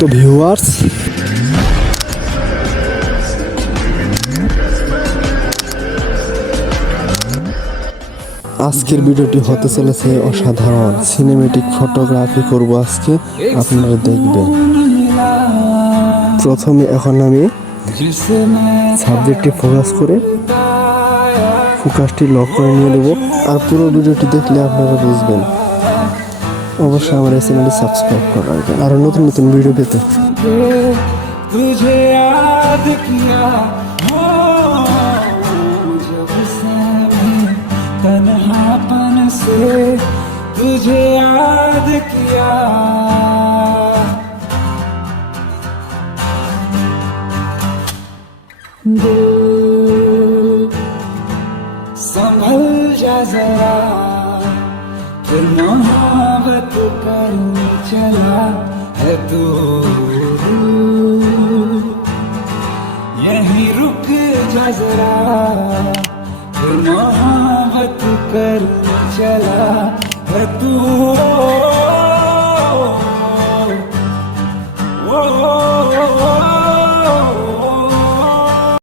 তো ভিউয়ার্স, আজকের ভিডিওটি হতে চলেছে অসাধারণ। সিনেমেটিক ফটোগ্রাফি করব আজকে, আপনারা দেখবেন। প্রথমে এখন আমি সাবজেক্টটি ফোকাস করে ফোকাসটি লক করে নিয়ে নেব। আর পুরো ভিডিওটি দেখলে আপনারা বুঝবেন। অবশ্যই আমার এই চ্যানেলটি সাবস্ক্রাইব করে রাখবেন আরও নতুন নতুন ভিডিও পেতে। तन्हापन से तुझे याद किया, दिल संभल जा जरा, फिर मोहब्बत करने चला है तू, यहीं रुक जा जरा, फिर मोहब्बत करने चला है तू।